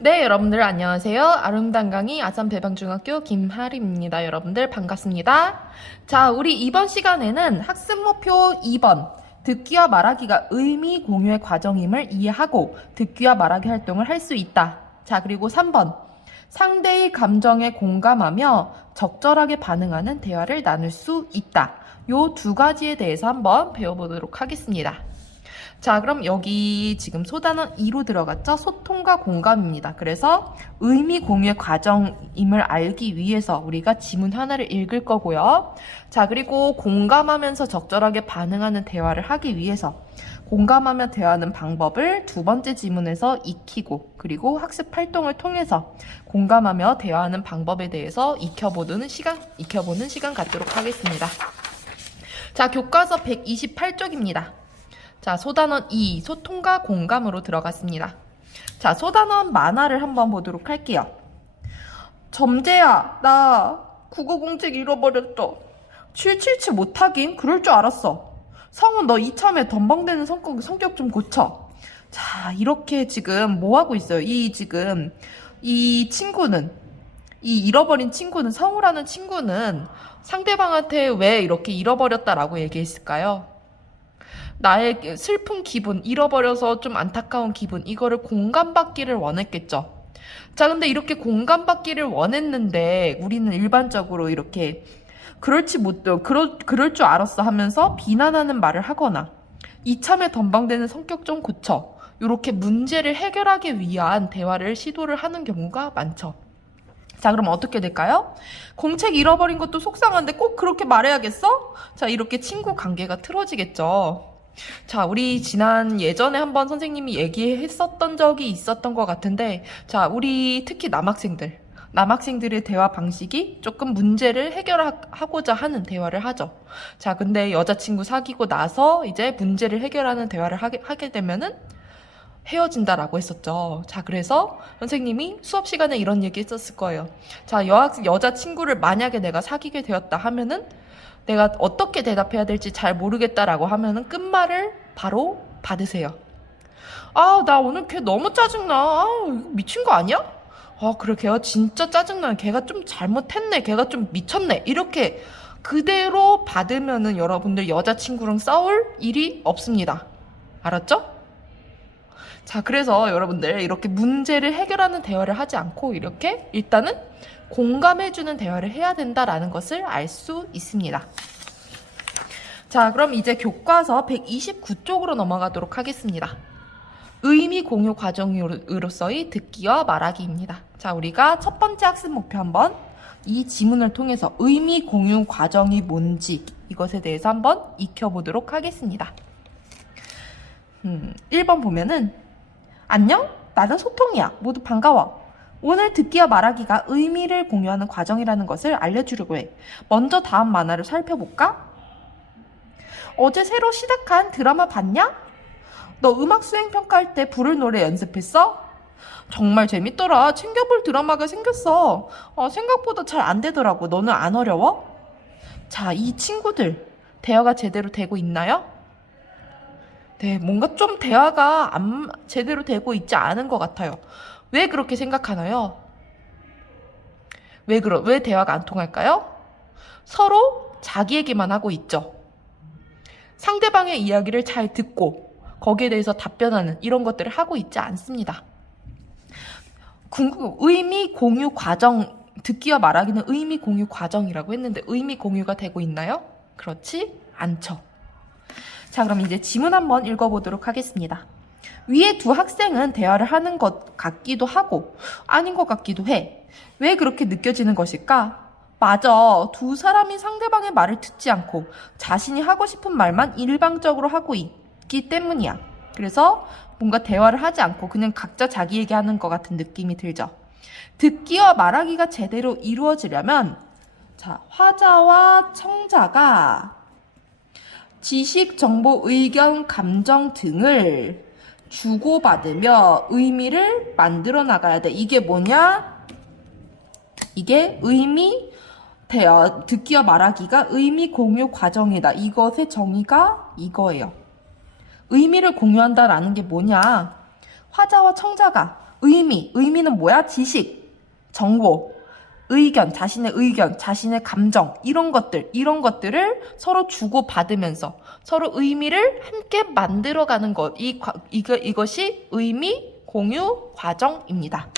네, 여러분들 안녕하세요. 아름다운 강의 아산배방중학교 김하림입니다. 여러분들 반갑습니다. 자, 우리 이번 시간에는 학습 목표 2번 듣기와 말하기가 의미 공유의 과정임을 이해하고 듣기와 말하기 활동을 할 수 있다. 자, 그리고 3번 상대의 감정에 공감하며 적절하게 반응하는 대화를 나눌 수 있다. 요 두 가지에 대해서 한번 배워보도록 하겠습니다. 자, 그럼 여기 지금 소단원 2로 들어갔죠? 소통과 공감입니다. 그래서 의미 공유의 과정임을 알기 위해서 우리가 지문 하나를 읽을 거고요. 자, 그리고 공감하면서 적절하게 반응하는 대화를 하기 위해서 공감하며 대화하는 방법을 두 번째 지문에서 익히고, 그리고 학습 활동을 통해서 공감하며 대화하는 방법에 대해서 익혀보는 시간 갖도록 하겠습니다. 자, 교과서 128쪽입니다. 자, 소단원 2, 소통과 공감으로 들어갔습니다. 자, 소단원 만화를 한번 보도록 할게요. 점재야, 나 국어 공책 잃어버렸어. 777 못하긴 그럴 줄 알았어. 성훈, 너 이참에 덤벙대는 성격 좀 고쳐. 자, 이렇게 지금 뭐 하고 있어요? 이 친구는, 이 잃어버린 친구는, 성우라는 친구는 상대방한테 왜 이렇게 잃어버렸다라고 얘기했을까요? 나의 슬픈 기분, 잃어버려서 좀 안타까운 기분, 이거를 공감받기를 원했겠죠. 자, 근데 이렇게 공감받기를 원했는데 우리는 일반적으로 이렇게 그럴 줄 알았어 하면서 비난하는 말을 하거나 이참에 덤벙대는 성격 좀 고쳐, 이렇게 문제를 해결하기 위한 대화를 시도를 하는 경우가 많죠. 자, 그럼 어떻게 될까요? 공책 잃어버린 것도 속상한데 꼭 그렇게 말해야겠어? 자, 이렇게 친구 관계가 틀어지겠죠. 자, 우리 예전에 한번 선생님이 얘기했었던 적이 있었던 것 같은데, 자, 우리 특히 남학생들의 대화 방식이 조금 문제를 해결하고자 하는 대화를 하죠. 자, 근데 여자친구 사귀고 나서 이제 문제를 해결하는 대화를 하게 되면은 헤어진다라고 했었죠. 자, 그래서 선생님이 수업 시간에 이런 얘기 했었을 거예요. 자, 여자친구를 만약에 내가 사귀게 되었다 하면은 내가 어떻게 대답해야 될지 잘 모르겠다라고 하면은 끝말을 바로 받으세요. 아, 나 오늘 걔 너무 짜증나. 아, 이거 미친 거 아니야? 아, 그래, 걔가 진짜 짜증나. 걔가 좀 잘못했네. 걔가 좀 미쳤네. 이렇게 그대로 받으면은 여러분들 여자친구랑 싸울 일이 없습니다. 알았죠? 자, 그래서 여러분들 이렇게 문제를 해결하는 대화를 하지 않고 이렇게 일단은 공감해주는 대화를 해야 된다라는 것을 알 수 있습니다. 자, 그럼 이제 교과서 129쪽으로 넘어가도록 하겠습니다. 의미 공유 과정으로서의 듣기와 말하기입니다. 자, 우리가 첫 번째 학습 목표 한번 이 지문을 통해서 의미 공유 과정이 뭔지 이것에 대해서 한번 익혀보도록 하겠습니다. 1번 보면은 안녕? 나는 소통이야. 모두 반가워. 오늘 듣기와 말하기가 의미를 공유하는 과정이라는 것을 알려주려고 해. 먼저 다음 만화를 살펴볼까? 어제 새로 시작한 드라마 봤냐? 너 음악 수행 평가할 때 부를 노래 연습했어? 정말 재밌더라. 챙겨볼 드라마가 생겼어. 생각보다 잘 안 되더라고. 너는 안 어려워? 자, 이 친구들 대화가 제대로 되고 있나요? 네, 뭔가 좀 대화가 제대로 되고 있지 않은 것 같아요. 왜 그렇게 생각하나요? 왜 대화가 안 통할까요? 서로 자기 얘기만 하고 있죠. 상대방의 이야기를 잘 듣고 거기에 대해서 답변하는 이런 것들을 하고 있지 않습니다. 의미 공유 과정, 듣기와 말하기는 의미 공유 과정이라고 했는데 의미 공유가 되고 있나요? 그렇지 않죠. 자, 그럼 이제 지문 한번 읽어보도록 하겠습니다. 위에 두 학생은 대화를 하는 것 같기도 하고 아닌 것 같기도 해. 왜 그렇게 느껴지는 것일까? 맞아. 두 사람이 상대방의 말을 듣지 않고 자신이 하고 싶은 말만 일방적으로 하고 있기 때문이야. 그래서 뭔가 대화를 하지 않고 그냥 각자 자기 얘기하는 것 같은 느낌이 들죠. 듣기와 말하기가 제대로 이루어지려면 자, 화자와 청자가 지식, 정보, 의견, 감정 등을 주고받으며 의미를 만들어 나가야 돼. 이게 뭐냐? 이게 듣기와 말하기가 의미 공유 과정이다. 이것의 정의가 이거예요. 의미를 공유한다라는 게 뭐냐? 화자와 청자가 의미는 뭐야? 지식, 정보, 의견, 자신의 감정, 이런 것들을 서로 주고받으면서 서로 의미를 함께 만들어가는 것. 이것이 의미 공유 과정입니다.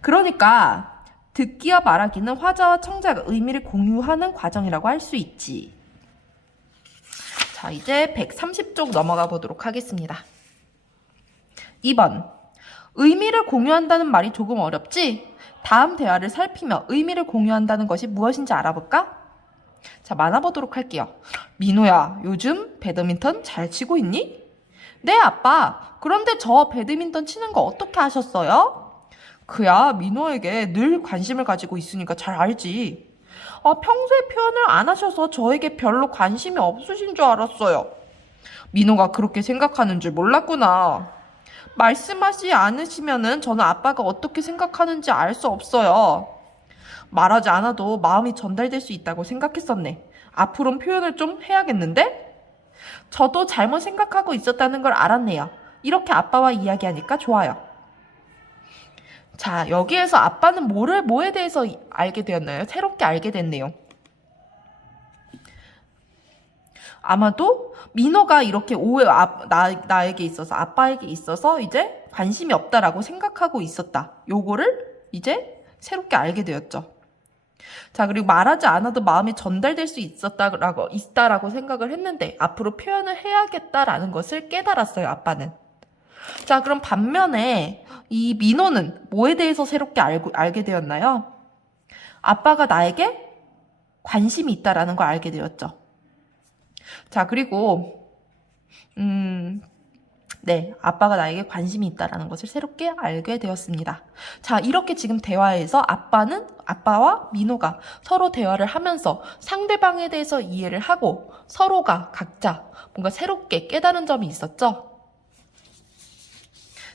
그러니까 듣기와 말하기는 화자와 청자가 의미를 공유하는 과정이라고 할 수 있지. 자, 이제 130쪽 넘어가 보도록 하겠습니다. 2번. 의미를 공유한다는 말이 조금 어렵지? 다음 대화를 살피며 의미를 공유한다는 것이 무엇인지 알아볼까? 자, 만나보도록 할게요. 민호야, 요즘 배드민턴 잘 치고 있니? 네, 아빠. 그런데 저 배드민턴 치는 거 어떻게 하셨어요? 그야, 민호에게 늘 관심을 가지고 있으니까 잘 알지. 평소에 표현을 안 하셔서 저에게 별로 관심이 없으신 줄 알았어요. 민호가 그렇게 생각하는 줄 몰랐구나. 말씀하지 않으시면은 저는 아빠가 어떻게 생각하는지 알 수 없어요. 말하지 않아도 마음이 전달될 수 있다고 생각했었네. 앞으로는 표현을 좀 해야겠는데? 저도 잘못 생각하고 있었다는 걸 알았네요. 이렇게 아빠와 이야기하니까 좋아요. 자, 여기에서 아빠는 뭐에 대해서 알게 되었나요? 새롭게 알게 됐네요. 아마도 민호가 이렇게 나에게 있어서, 아빠에게 있어서 이제 관심이 없다라고 생각하고 있었다. 요거를 이제 새롭게 알게 되었죠. 자, 그리고 말하지 않아도 마음이 전달될 수 있다라고 생각을 했는데 앞으로 표현을 해야겠다라는 것을 깨달았어요, 아빠는. 자, 그럼 반면에 이 민호는 뭐에 대해서 새롭게 알게 되었나요? 아빠가 나에게 관심이 있다라는 걸 알게 되었죠. 자, 그리고 네, 아빠가 나에게 관심이 있다라는 것을 새롭게 알게 되었습니다. 자, 이렇게 지금 대화에서 아빠와 민호가 서로 대화를 하면서 상대방에 대해서 이해를 하고 서로가 각자 뭔가 새롭게 깨달은 점이 있었죠.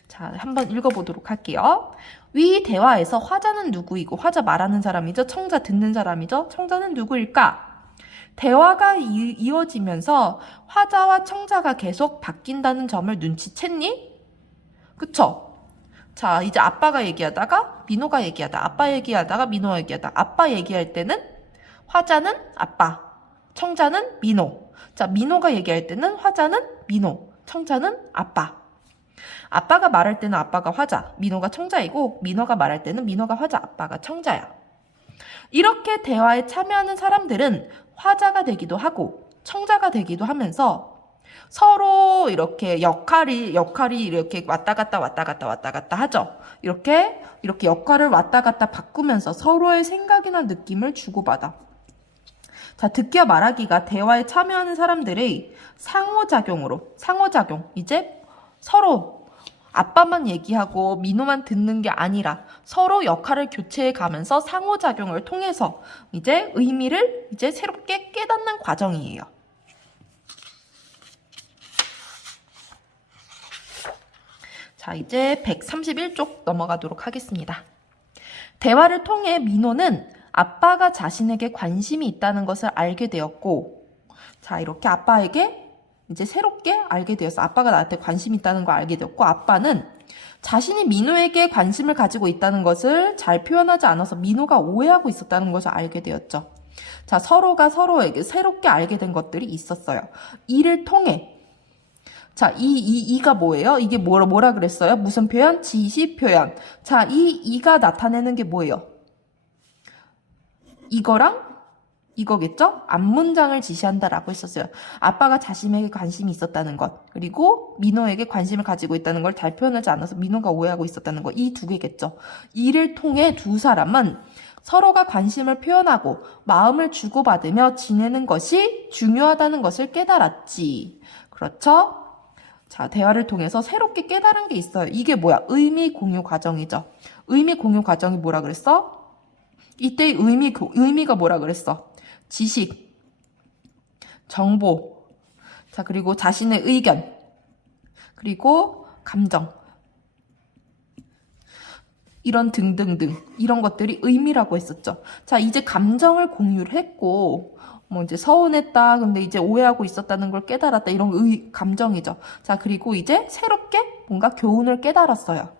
자, 한번 읽어보도록 할게요. 위 대화에서 화자는 누구이고 화자 말하는 사람이죠. 청자 듣는 사람이죠. 청자는 누구일까? 대화가 이어지면서 화자와 청자가 계속 바뀐다는 점을 눈치챘니? 그쵸? 자, 이제 아빠가 얘기하다가 민호가 얘기하다. 아빠 얘기하다가 민호가 얘기하다. 아빠 얘기할 때는 화자는 아빠, 청자는 민호. 자, 민호가 얘기할 때는 화자는 민호, 청자는 아빠. 아빠가 말할 때는 아빠가 화자, 민호가 청자이고 민호가 말할 때는 민호가 화자, 아빠가 청자야. 이렇게 대화에 참여하는 사람들은 화자가 되기도 하고 청자가 되기도 하면서 서로 이렇게 역할이 이렇게 왔다 갔다 하죠. 이렇게 역할을 왔다 갔다 바꾸면서 서로의 생각이나 느낌을 주고받아. 자, 듣기와 말하기가 대화에 참여하는 사람들의 상호작용. 이제 서로 아빠만 얘기하고 민호만 듣는 게 아니라 서로 역할을 교체해 가면서 상호작용을 통해서 이제 의미를 이제 새롭게 깨닫는 과정이에요. 자, 이제 131쪽 넘어가도록 하겠습니다. 대화를 통해 민호는 아빠가 자신에게 관심이 있다는 것을 알게 되었고, 자, 이렇게 아빠에게 이제 새롭게 알게 되었어. 아빠가 나한테 관심이 있다는 걸 알게 되었고, 아빠는 자신이 민호에게 관심을 가지고 있다는 것을 잘 표현하지 않아서 민호가 오해하고 있었다는 것을 알게 되었죠. 자, 서로가 서로에게 새롭게 알게 된 것들이 있었어요. 이를 통해, 자, 이가 뭐예요? 이게 뭐라 그랬어요? 무슨 표현? 지시 표현. 자, 이가 나타내는 게 뭐예요? 이거겠죠? 앞문장을 지시한다라고 했었어요. 아빠가 자신에게 관심이 있었다는 것, 그리고 민호에게 관심을 가지고 있다는 걸 잘 표현하지 않아서 민호가 오해하고 있었다는 것, 이 두 개겠죠. 이를 통해 두 사람은 서로가 관심을 표현하고 마음을 주고받으며 지내는 것이 중요하다는 것을 깨달았지. 그렇죠? 자, 대화를 통해서 새롭게 깨달은 게 있어요. 이게 뭐야? 의미 공유 과정이죠. 의미 공유 과정이 뭐라 그랬어? 이때의 의미가 뭐라 그랬어? 지식, 정보, 자, 그리고 자신의 의견, 그리고 감정, 이런 등등등, 이런 것들이 의미라고 했었죠. 자, 이제 감정을 공유를 했고, 뭐 이제 서운했다. 근데 이제 오해하고 있었다는 걸 깨달았다. 이런 감정이죠. 자, 그리고 이제 새롭게 뭔가 교훈을 깨달았어요.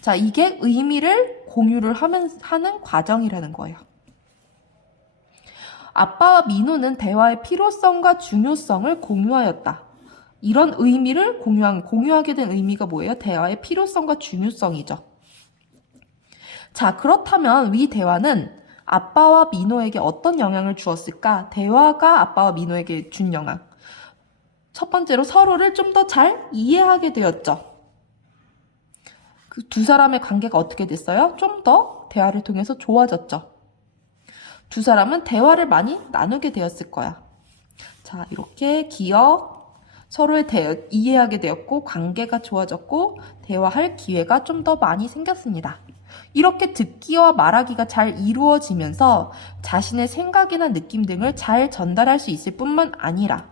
자, 이게 의미를 공유를 하는 과정이라는 거예요. 아빠와 민호는 대화의 필요성과 중요성을 공유하였다. 이런 의미를 공유하게 된 의미가 뭐예요? 대화의 필요성과 중요성이죠. 자, 그렇다면 위 대화는 아빠와 민호에게 어떤 영향을 주었을까? 대화가 아빠와 민호에게 준 영향. 첫 번째로 서로를 좀 더 잘 이해하게 되었죠. 그 두 사람의 관계가 어떻게 됐어요? 좀 더 대화를 통해서 좋아졌죠. 두 사람은 대화를 많이 나누게 되었을 거야. 자, 이렇게 서로의 이해하게 되었고 관계가 좋아졌고 대화할 기회가 좀 더 많이 생겼습니다. 이렇게 듣기와 말하기가 잘 이루어지면서 자신의 생각이나 느낌 등을 잘 전달할 수 있을 뿐만 아니라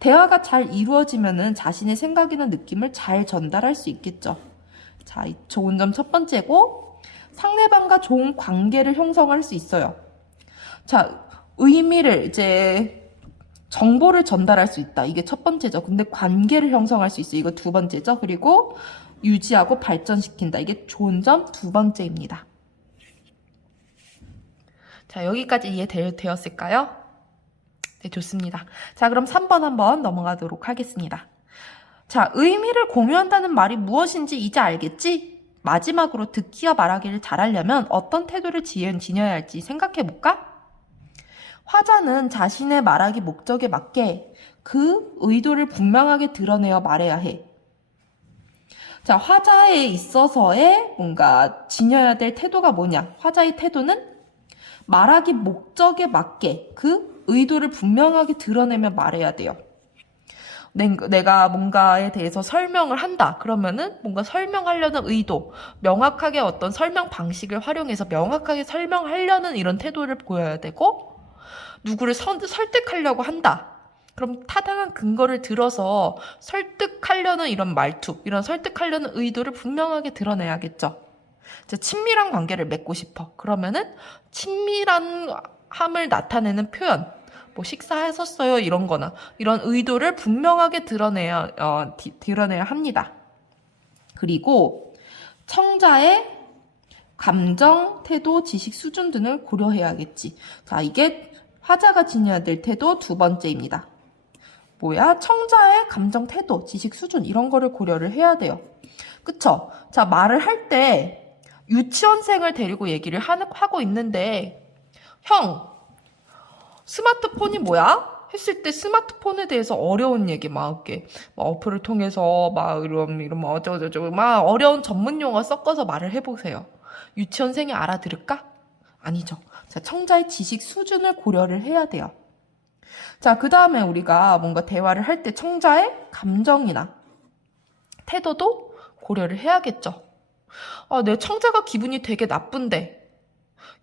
대화가 잘 이루어지면은 자신의 생각이나 느낌을 잘 전달할 수 있겠죠. 자, 좋은 점 첫 번째고 상대방과 좋은 관계를 형성할 수 있어요. 자, 의미를 이제 정보를 전달할 수 있다. 이게 첫 번째죠. 근데 관계를 형성할 수 있어요. 이거 두 번째죠. 그리고 유지하고 발전시킨다. 이게 좋은 점 두 번째입니다. 자, 여기까지 이해되었을까요? 네, 좋습니다. 자, 그럼 3번 한번 넘어가도록 하겠습니다. 자, 의미를 공유한다는 말이 무엇인지 이제 알겠지? 마지막으로 듣기와 말하기를 잘하려면 어떤 태도를 지녀야 할지 생각해볼까? 화자는 자신의 말하기 목적에 맞게 그 의도를 분명하게 드러내어 말해야 해. 자, 화자에 있어서의 뭔가 지녀야 될 태도가 뭐냐? 화자의 태도는 말하기 목적에 맞게 그 의도를 분명하게 드러내며 말해야 돼요. 내가 뭔가에 대해서 설명을 한다. 그러면은 뭔가 설명하려는 의도, 명확하게 어떤 설명 방식을 활용해서 명확하게 설명하려는 이런 태도를 보여야 되고, 누구를 설득하려고 한다. 그럼 타당한 근거를 들어서 설득하려는 이런 말투, 이런 설득하려는 의도를 분명하게 드러내야겠죠. 친밀한 관계를 맺고 싶어. 그러면은 친밀함을 나타내는 표현, 뭐 식사하셨어요 이런 거나 이런 의도를 분명하게 드러내야 합니다. 그리고 청자의 감정, 태도, 지식 수준 등을 고려해야겠지. 자, 이게 화자가 지녀야 될 태도 두 번째입니다. 청자의 감정, 태도, 지식 수준 이런 거를 고려를 해야 돼요. 그쵸? 자, 말을 할 때 유치원생을 데리고 얘기를 하고 있는데 형, 스마트폰이 뭐야? 했을 때 스마트폰에 대해서 어려운 얘기 막 어플을 통해서 이런 어쩌고저쩌고 어려운 전문 용어 섞어서 말을 해보세요. 유치원생이 알아들을까? 아니죠. 자, 청자의 지식 수준을 고려를 해야 돼요. 자, 그 다음에 우리가 뭔가 대화를 할 때 청자의 감정이나 태도도 고려를 해야겠죠. 내 청자가 기분이 되게 나쁜데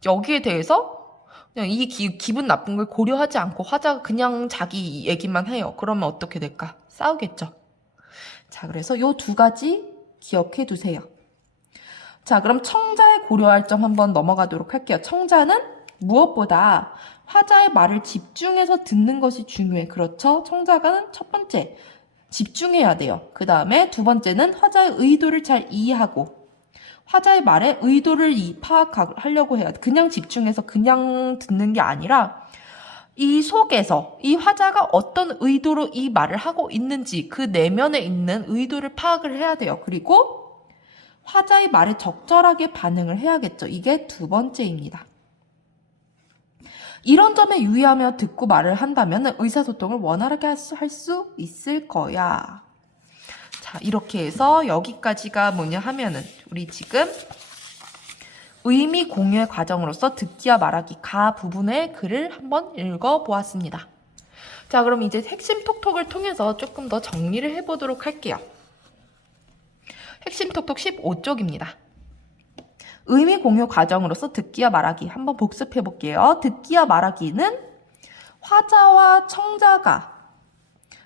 여기에 대해서 그냥 이 기분 나쁜 걸 고려하지 않고 화자가 그냥 자기 얘기만 해요. 그러면 어떻게 될까? 싸우겠죠. 자, 그래서 요 두 가지 기억해 두세요. 자, 그럼 청자의 고려할 점 한번 넘어가도록 할게요. 청자는 무엇보다 화자의 말을 집중해서 듣는 것이 중요해. 그렇죠? 청자가 첫 번째, 집중해야 돼요. 그 다음에 두 번째는 화자의 의도를 잘 이해하고 화자의 말에 의도를 파악하려고 해야 돼. 그냥 집중해서 그냥 듣는 게 아니라 이 속에서 이 화자가 어떤 의도로 이 말을 하고 있는지 그 내면에 있는 의도를 파악을 해야 돼요. 그리고 화자의 말에 적절하게 반응을 해야겠죠. 이게 두 번째입니다. 이런 점에 유의하며 듣고 말을 한다면 의사소통을 원활하게 할 수 있을 거야. 자, 이렇게 해서 여기까지가 뭐냐 하면은 우리 지금 의미 공유의 과정으로서 듣기와 말하기 가 부분의 글을 한번 읽어보았습니다. 자, 그럼 이제 핵심 톡톡을 통해서 조금 더 정리를 해보도록 할게요. 핵심 톡톡 15쪽입니다. 의미 공유 과정으로서 듣기와 말하기 한번 복습해 볼게요. 듣기와 말하기는 화자와 청자가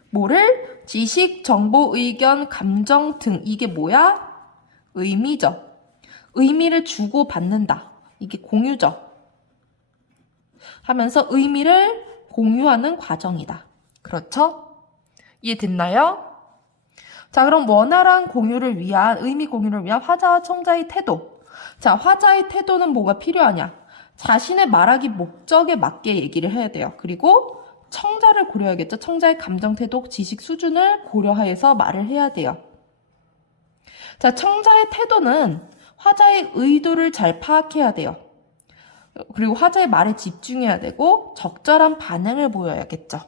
뭐를 지식, 정보, 의견, 감정 등 이게 뭐야? 의미죠. 의미를 주고받는다. 이게 공유죠. 하면서 의미를 공유하는 과정이다. 그렇죠? 이해됐나요? 자, 그럼 원활한 공유를 위한, 의미 공유를 위한 화자와 청자의 태도. 자, 화자의 태도는 뭐가 필요하냐? 자신의 말하기 목적에 맞게 얘기를 해야 돼요. 그리고 청자를 고려해야겠죠. 청자의 감정, 태도, 지식 수준을 고려해서 말을 해야 돼요. 자, 청자의 태도는 화자의 의도를 잘 파악해야 돼요. 그리고 화자의 말에 집중해야 되고 적절한 반응을 보여야겠죠.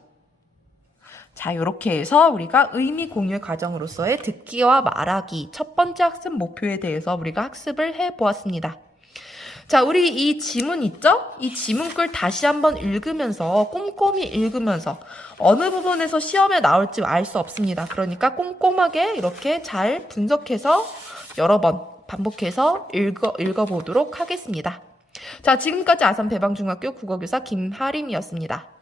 자, 이렇게 해서 우리가 의미 공유의 과정으로서의 듣기와 말하기 첫 번째 학습 목표에 대해서 우리가 학습을 해보았습니다. 자, 우리 이 지문 있죠? 이 지문글 다시 한번 읽으면서 꼼꼼히 읽으면서 어느 부분에서 시험에 나올지 알 수 없습니다. 그러니까 꼼꼼하게 이렇게 잘 분석해서 여러 번 반복해서 읽어보도록 하겠습니다. 자, 지금까지 아산 배방중학교 국어교사 김하림이었습니다.